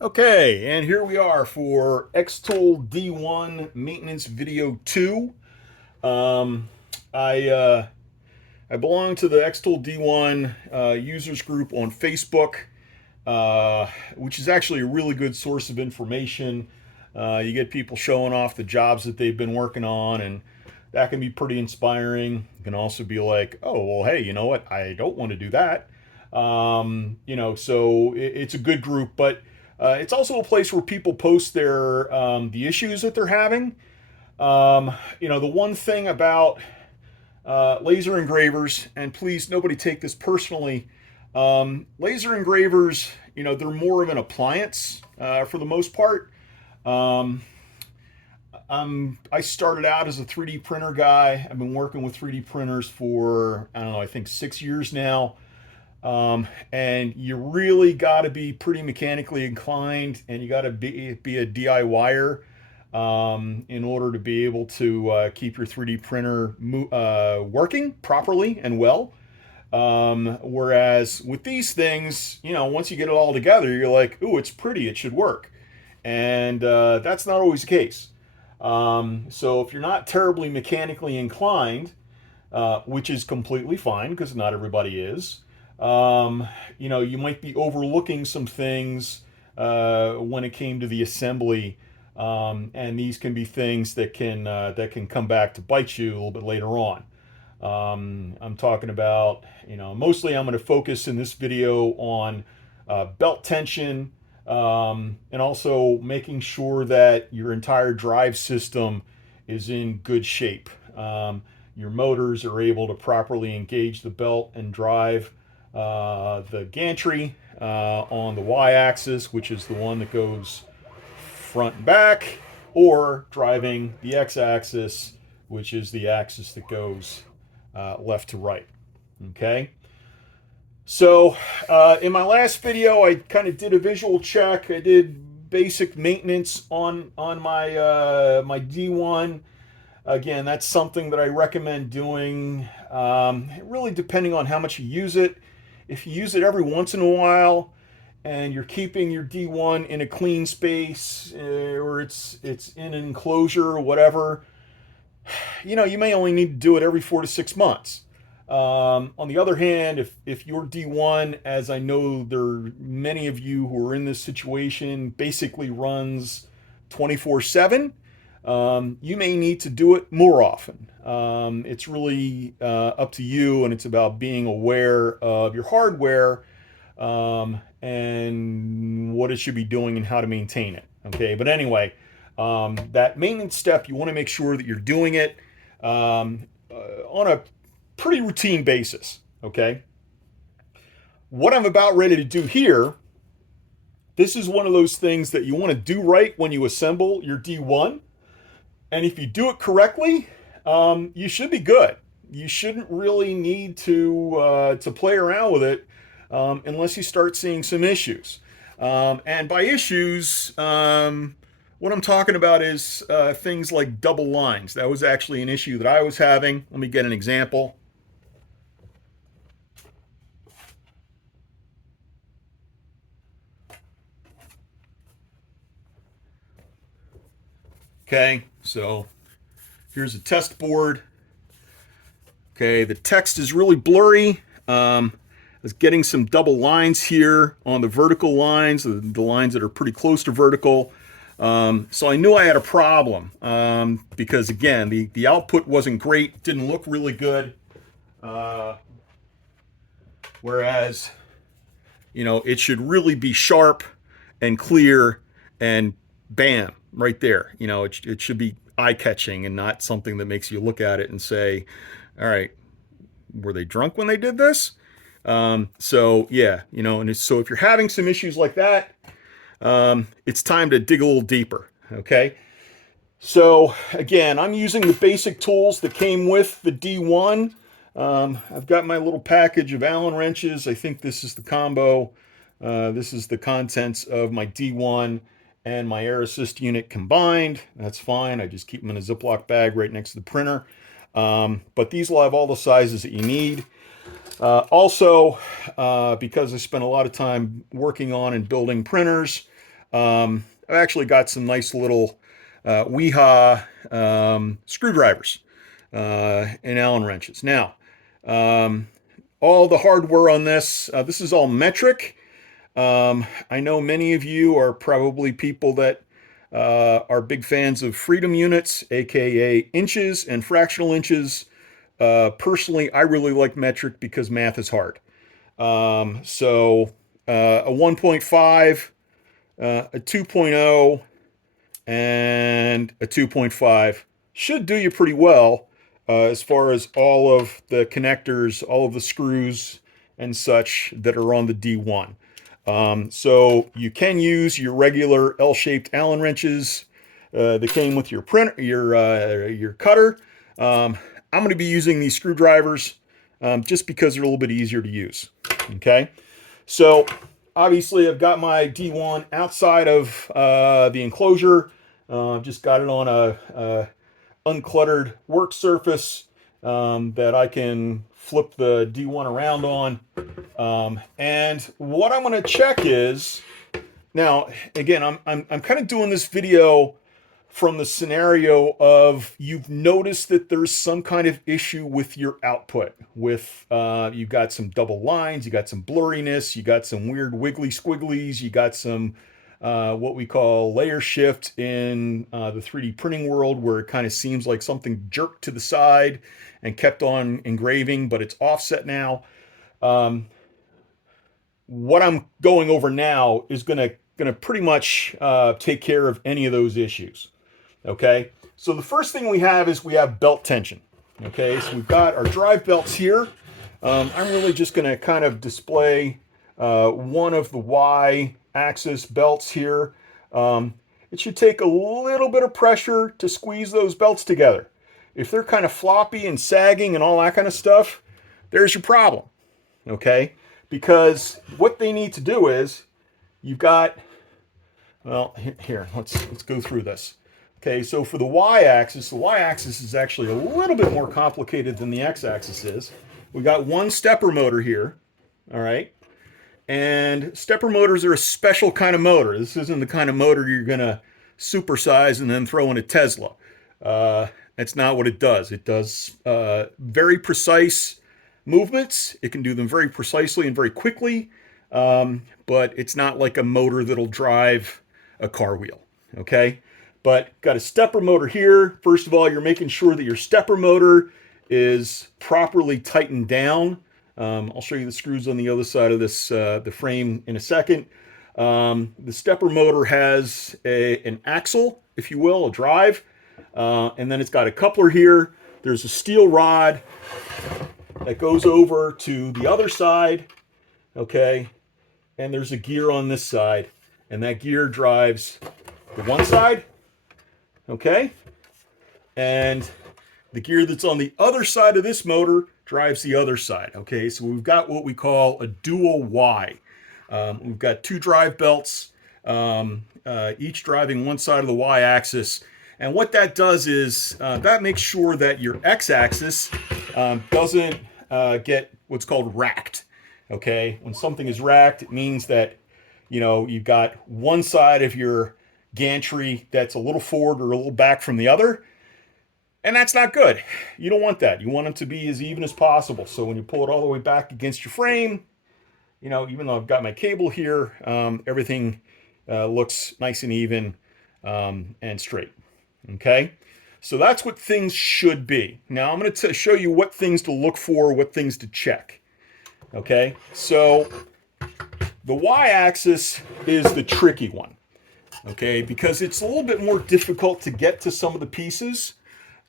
Okay, and here we are for xTool D1 maintenance video 2. Um, I uh, I belong to the xTool D1 users group on Facebook, which is actually a really good source of information. You get people showing off the jobs that they've been working on, and that can be pretty inspiring. It can also be like, oh, well, hey, you know what? I don't want to do that. So it's a good group, but it's also a place where people post their the issues that they're having. The one thing about laser engravers, and please nobody take this personally, laser engravers, they're more of an appliance for the most part. Um, I started out as a 3D printer guy. I've been working with 3D printers for, I don't know, I think 6 years now. And you really got to be pretty mechanically inclined, and you got to be a DIYer in order to be able to keep your 3D printer working properly and well. Whereas with these things, once you get it all together, you're like, ooh, it's pretty, it should work. And that's not always the case. So if you're not terribly mechanically inclined, which is completely fine because not everybody is, you might be overlooking some things when it came to the assembly. And these can be things that can come back to bite you a little bit later on. I'm talking about, mostly I'm going to focus in this video on belt tension, and also making sure that your entire drive system is in good shape. Your motors are able to properly engage the belt and drive the gantry on the y-axis, which is the one that goes front and back, or driving the x-axis, which is the axis that goes left to right. Okay. So in my last video, I kind of did a visual check. I did basic maintenance on my D1. Again, that's something that I recommend doing. Really depending on how much you use it. If you use it every once in a while, and you're keeping your D1 in a clean space, or it's in an enclosure or whatever, you may only need to do it every 4 to 6 months. On the other hand, if your D1, as I know there are many of you who are in this situation, basically runs 24/7, you may need to do it more often. It's really up to you, and it's about being aware of your hardware, and what it should be doing and how to maintain it. Okay, but anyway, that maintenance step, you want to make sure that you're doing it on a pretty routine basis. Okay, what I'm about ready to do here, this is one of those things that you want to do right when you assemble your D1. And if you do it correctly, you should be good. You shouldn't really need to play around with it unless you start seeing some issues. And by issues, what I'm talking about is things like double lines. That was actually an issue that I was having. Let me get an example. Okay, so here's a test board. Okay, the text is really blurry. I was getting some double lines here on the vertical lines, the lines that are pretty close to vertical. So I knew I had a problem because, again, the output wasn't great, didn't look really good. Uh, Whereas, it should really be sharp and clear and bam, right there. It should be eye catching and not something that makes you look at it and say, all right, were they drunk when they did this? So yeah, and so if you're having some issues like that, it's time to dig a little deeper. Okay. So again, I'm using the basic tools that came with the D1. I've got my little package of Allen wrenches. I think this is the combo. This is the contents of my D1 and my air assist unit combined. That's fine. I just keep them in a Ziploc bag right next to the printer. But these will have all the sizes that you need. Also, because I spent a lot of time working on and building printers, I've actually got some nice little Weeha screwdrivers and Allen wrenches. Now, um, all the hardware on this, this is all metric. I know many of you are probably people that are big fans of freedom units, aka inches and fractional inches. Personally, I really like metric because math is hard. So a 1.5, a 2.0, and a 2.5 should do you pretty well as far as all of the connectors, all of the screws and such that are on the D1. So you can use your regular L-shaped Allen wrenches that came with your print, your cutter. I'm going to be using these screwdrivers just because they're a little bit easier to use. Okay, so obviously I've got my D1 outside of the enclosure. I've just got it on a uncluttered work surface that I can flip the D1 around on. And what I'm going to check is, now again, I'm kind of doing this video from the scenario of you've noticed that there's some kind of issue with your output. With you've got some double lines, you got some blurriness, you got some weird wiggly squigglies, you got some what we call layer shift in the 3D printing world, where it kind of seems like something jerked to the side and kept on engraving, but it's offset now. What I'm going over now is gonna pretty much take care of any of those issues. Okay, so the first thing we have is we have belt tension. Okay, so we've got our drive belts here. I'm really just going to kind of display one of the Y-axis belts here. It should take a little bit of pressure to squeeze those belts together. If they're kind of floppy and sagging and all that kind of stuff, there's your problem. Okay, because what they need to do is you've got, well, here, let's go through this. Okay, so for the y-axis is actually a little bit more complicated than the x-axis is. We got one stepper motor here, all right? And stepper motors are a special kind of motor. This isn't the kind of motor you're going to supersize and then throw in a Tesla. That's not what it does. It does very precise movements. It can do them very precisely and very quickly, but it's not like a motor that'll drive a car wheel, okay? But got a stepper motor here. First of all, you're making sure that your stepper motor is properly tightened down. I'll show you the screws on the other side of this the frame in a second. The stepper motor has an axle, if you will, a drive, and then it's got a coupler here. There's a steel rod that goes over to the other side, okay? And there's a gear on this side, and that gear drives the one side, okay? And the gear that's on the other side of this motor drives the other side, okay? So we've got what we call a dual Y. We've got two drive belts, each driving one side of the Y-axis. And what that does is that makes sure that your X-axis doesn't get what's called racked, okay? When something is racked, it means that, you know, you've got one side of your gantry that's a little forward or a little back from the other, and that's not good. You don't want that. You want them to be as even as possible. So when you pull it all the way back against your frame, you know, even though I've got my cable here, everything looks nice and even and straight. Okay, so that's what things should be. Now I'm going to show you what things to look for, what things to check. Okay, so the y-axis is the tricky one. Okay, because it's a little bit more difficult to get to some of the pieces.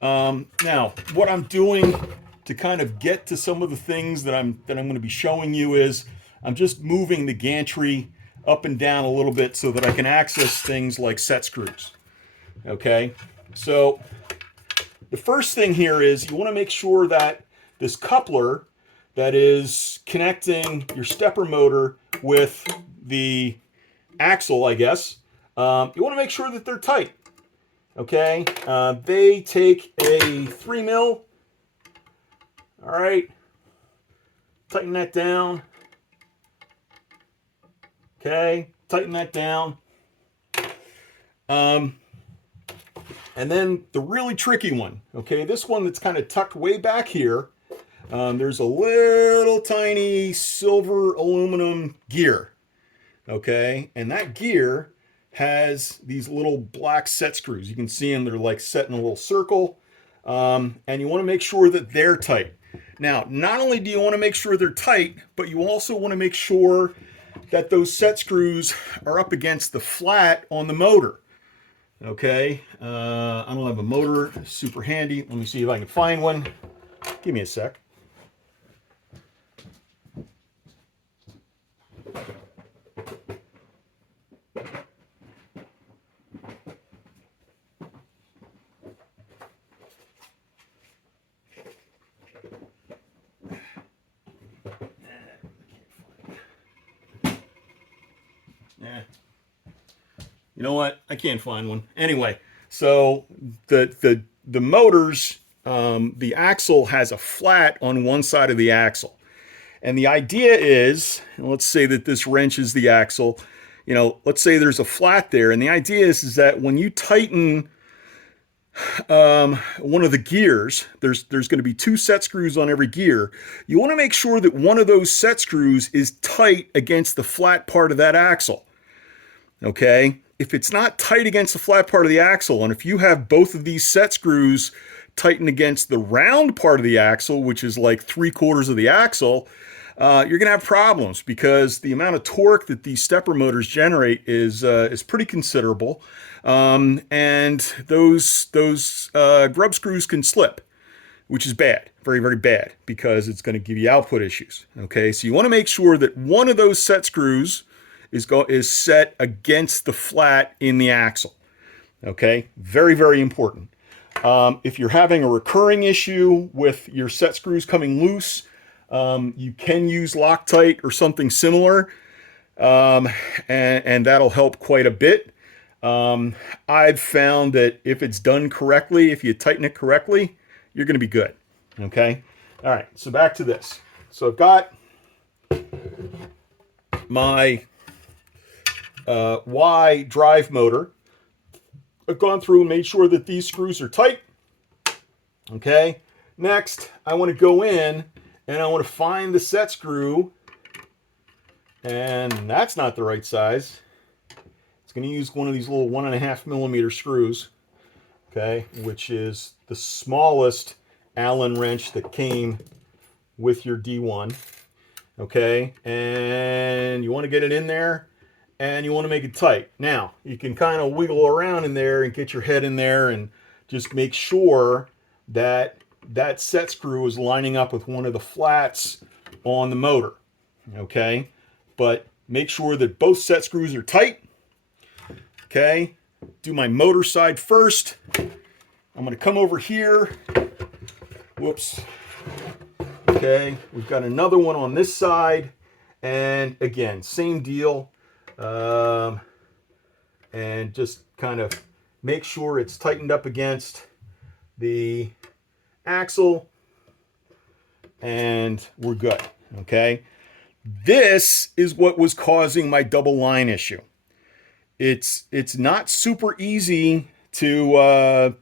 Now, what I'm doing to kind of get to some of the things that I'm going to be showing you is I'm just moving the gantry up and down a little bit so that I can access things like set screws. Okay, so the first thing here is you want to make sure that this coupler that is connecting your stepper motor with the axle, I guess, you want to make sure that they're tight. Okay, they take a 3 mil. All right, tighten that down. Okay, tighten that down. And then the really tricky one, okay, this one that's kind of tucked way back here, there's a little tiny silver aluminum gear, okay, and that gear has these little black set screws. You can see them, they're like set in a little circle, and you want to make sure that they're tight. Now, not only do you want to make sure they're tight, but you also want to make sure that those set screws are up against the flat on the motor. Okay, I don't have a motor super handy. Let me see if I can find one. Give me a sec. You know what? I can't find one. Anyway, so the motors, the axle has a flat on one side of the axle. And the idea is, let's say that this wrench is the axle, you know, let's say there's a flat there. And the idea is that when you tighten one of the gears, there's going to be 2 set screws on every gear. You want to make sure that one of those set screws is tight against the flat part of that axle. Okay? If it's not tight against the flat part of the axle, and if you have both of these set screws tightened against the round part of the axle, which is like 3/4 of the axle, you're going to have problems because the amount of torque that these stepper motors generate is pretty considerable, and those grub screws can slip, which is bad, very, very bad, because it's going to give you output issues. Okay, so you want to make sure that one of those set screws is set against the flat in the axle. Okay, very, very important. If you're having a recurring issue with your set screws coming loose, you can use Loctite or something similar, and that'll help quite a bit. I've found that if it's done correctly, if you tighten it correctly, you're going to be good. Okay, all right, so back to this. So I've got my Y drive motor. I've gone through and made sure that these screws are tight. Okay, next I want to go in and I want to find the set screw, and that's not the right size. It's going to use one of these little 1.5 millimeter screws, okay, which is the smallest Allen wrench that came with your D1. Okay, and you want to get it in there and you want to make it tight. Now, you can kind of wiggle around in there and get your head in there and just make sure that that set screw is lining up with one of the flats on the motor. Okay, but make sure that both set screws are tight. Okay, do my motor side first. I'm going to come over here. Whoops. Okay, we've got another one on this side, and again, same deal. And just kind of make sure it's tightened up against the axle, and we're good. Okay, this is what was causing my double line issue. It's not super easy to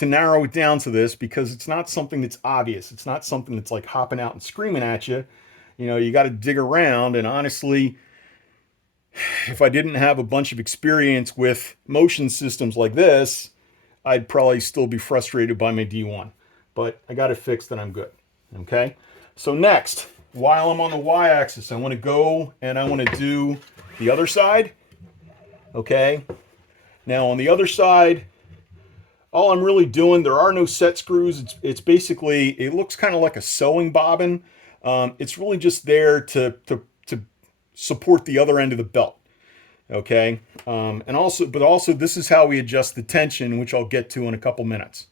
narrow it down to this, because it's not something that's obvious. It's not something that's like hopping out and screaming at you. You know, you got to dig around. And honestly, if I didn't have a bunch of experience with motion systems like this, I'd probably still be frustrated by my D1. But I got it fixed and I'm good. Okay. So next, while I'm on the Y-axis, I want to go and I want to do the other side. Okay. Now on the other side, all I'm really doing, there are no set screws. It's basically, it looks kind of like a sewing bobbin. It's really just there to support the other end of the belt. Okay. But also this is how we adjust the tension, which I'll get to in a couple minutes.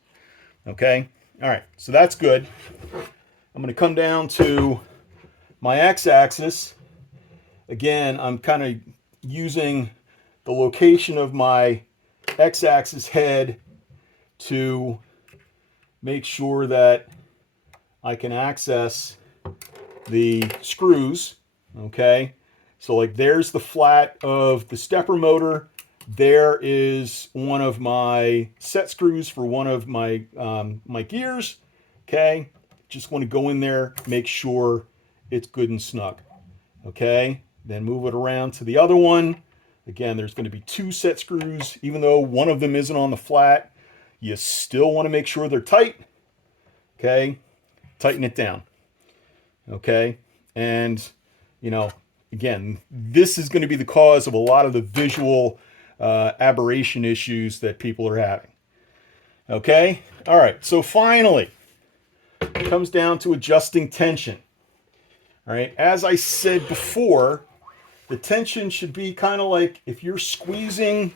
Okay. All right. So that's good. I'm going to come down to my X-axis. Again, I'm kind of using the location of my X-axis head to make sure that I can access the screws. Okay, so like there's the flat of the stepper motor, There is one of my set screws for one of my my gears. Okay, just want to go in there, make sure it's good and snug. Okay, then move it around to the other one. Again, there's going to be 2 set screws. Even though one of them isn't on the flat, you still want to make sure they're tight. Okay, tighten it down. Okay, and you know, again, this is going to be the cause of a lot of the visual aberration issues that people are having. Okay, all right, so finally, it comes down to adjusting tension. All right, as I said before, the tension should be kind of like if you're squeezing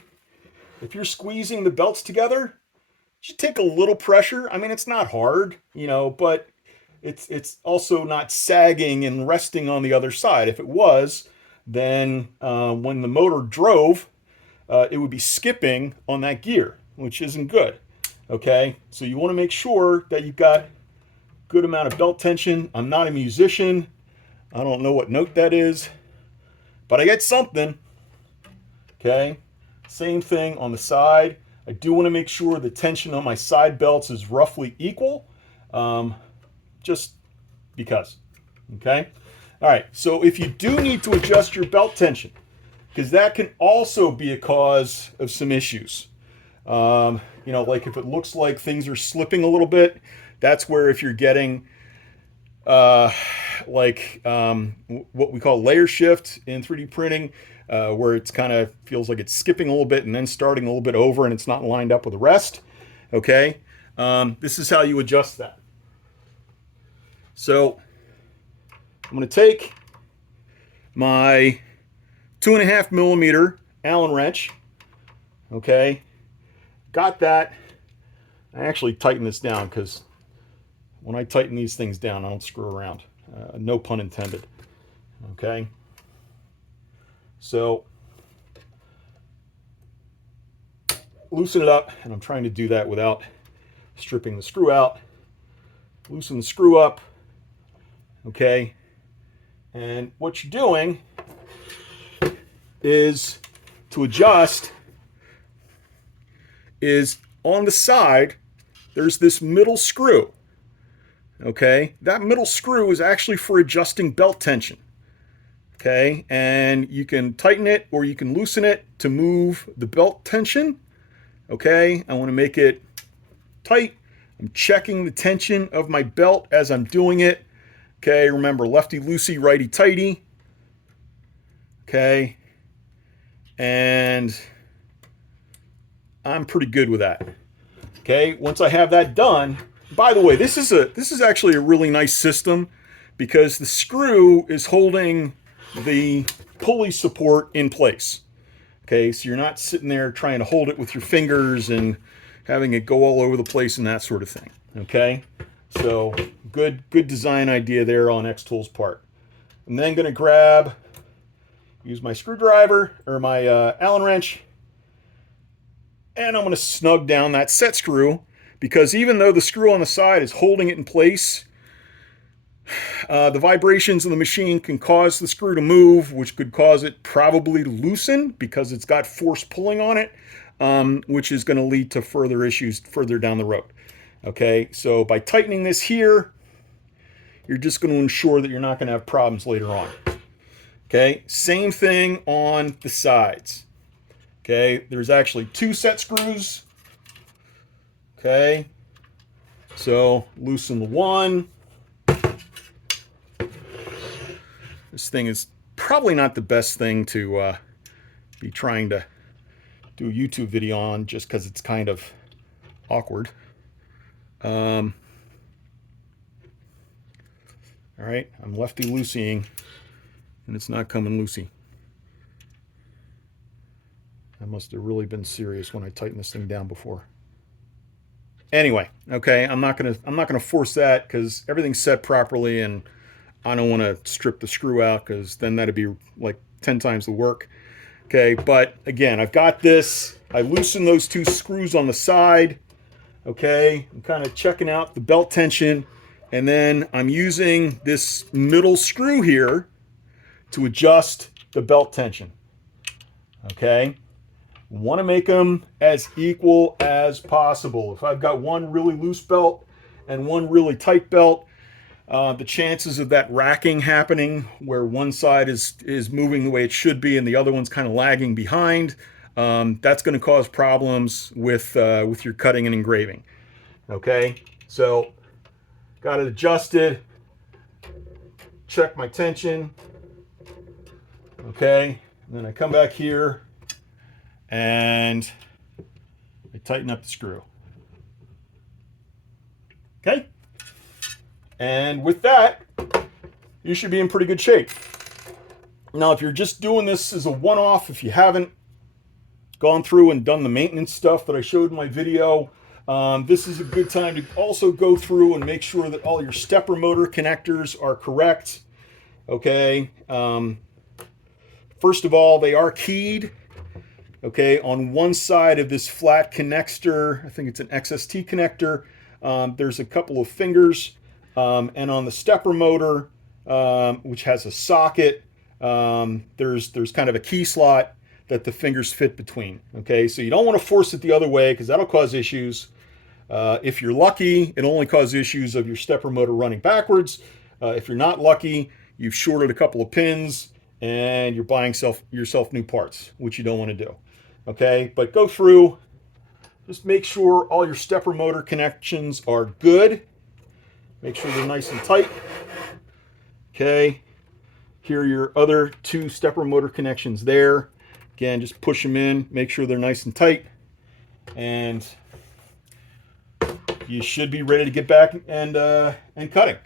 the belts together, you take a little pressure. I mean, it's not hard, you know, but it's also not sagging and resting on the other side. If it was, then when the motor drove, it would be skipping on that gear, which isn't good. Okay, so you want to make sure that you've got good amount of belt tension. I'm not a musician. I don't know what note that is, but I get something. Okay, same thing on the side. I do want to make sure the tension on my side belts is roughly equal, just because. Okay, all right, so if you do need to adjust your belt tension, because that can also be a cause of some issues. You know, like if it looks like things are slipping a little bit, that's where if you're getting what we call layer shift in 3D printing, where it's kind of feels like it's skipping a little bit and then starting a little bit over and it's not lined up with the rest. Okay, this is how you adjust that. So I'm going to take my 2.5 millimeter Allen wrench. Okay, got that. I actually tighten this down because when I tighten these things down, I don't screw around. No pun intended. Okay, so loosen it up, and I'm trying to do that without stripping the screw out. Loosen the screw up. Okay, and what you're doing is to adjust is on the side, there's this middle screw. Okay, that middle screw is actually for adjusting belt tension. Okay, and you can tighten it or you can loosen it to move the belt tension. Okay, I want to make it tight. I'm checking the tension of my belt as I'm doing it. Okay, remember lefty loosey, righty tighty. Okay, and I'm pretty good with that. Okay, once I have that done, by the way, this is actually a really nice system because the screw is holding the pulley support in place. Okay, so you're not sitting there trying to hold it with your fingers and having it go all over the place and that sort of thing. Okay, so good design idea there on xTool's part. I'm then going to use my screwdriver or my Allen wrench, and I'm going to snug down that set screw because even though the screw on the side is holding it in place, the vibrations of the machine can cause the screw to move, which could cause it probably to loosen because it's got force pulling on it, which is going to lead to further issues further down the road. Okay, so by tightening this here, you're just going to ensure that you're not going to have problems later on. Okay, same thing on the sides. Okay, there's actually 2 set screws. Okay, so loosen the one. This thing is probably not the best thing to be trying to do a YouTube video on just because it's kind of awkward. All right, I'm lefty looseing and it's not coming loosey. I must have really been serious when I tightened this thing down before. Anyway, okay, I'm not gonna force that because everything's set properly and I don't want to strip the screw out because then that'd be like 10 times the work. Okay, but again, I've got this. I loosen those 2 screws on the side. Okay, I'm kind of checking out the belt tension, and then I'm using this middle screw here to adjust the belt tension. Okay, Want to make them as equal as possible. If I've got one really loose belt and one really tight belt, the chances of that racking happening where one side is moving the way it should be and the other one's kind of lagging behind, that's going to cause problems with your cutting and engraving. Okay, so got it adjusted. Check my tension. Okay, and then I come back here and I tighten up the screw. Okay, and with that, you should be in pretty good shape. Now, if you're just doing this as a one-off, if you haven't gone through and done the maintenance stuff that I showed in my video, this is a good time to also go through and make sure that all your stepper motor connectors are correct. Okay, first of all, they are keyed. Okay, on one side of this flat connector, I think it's an XST connector, there's a couple of fingers, and on the stepper motor, which has a socket, there's kind of a key slot that the fingers fit between. Okay, so you don't want to force it the other way because that'll cause issues. If you're lucky, it'll only cause issues of your stepper motor running backwards. If you're not lucky, you've shorted a couple of pins and you're buying yourself new parts, which you don't want to do. Okay, but go through, just make sure all your stepper motor connections are good. Make sure they're nice and tight. Okay, here are your other two stepper motor connections there. Again, just push them in, make sure they're nice and tight, and you should be ready to get back and cutting.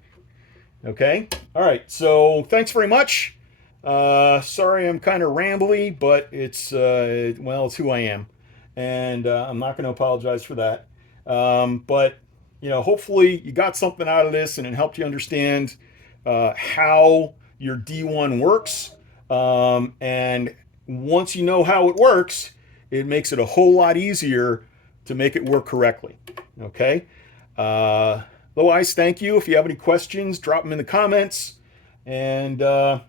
Okay, all right, so thanks very much. Sorry I'm kind of rambly, but it's well, it's who I am, and I'm not going to apologize for that. But hopefully you got something out of this and it helped you understand how your D1 works. And once you know how it works, it makes it a whole lot easier to make it work correctly. Okay. Otherwise, thank you. If you have any questions, drop them in the comments, and have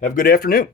a good afternoon.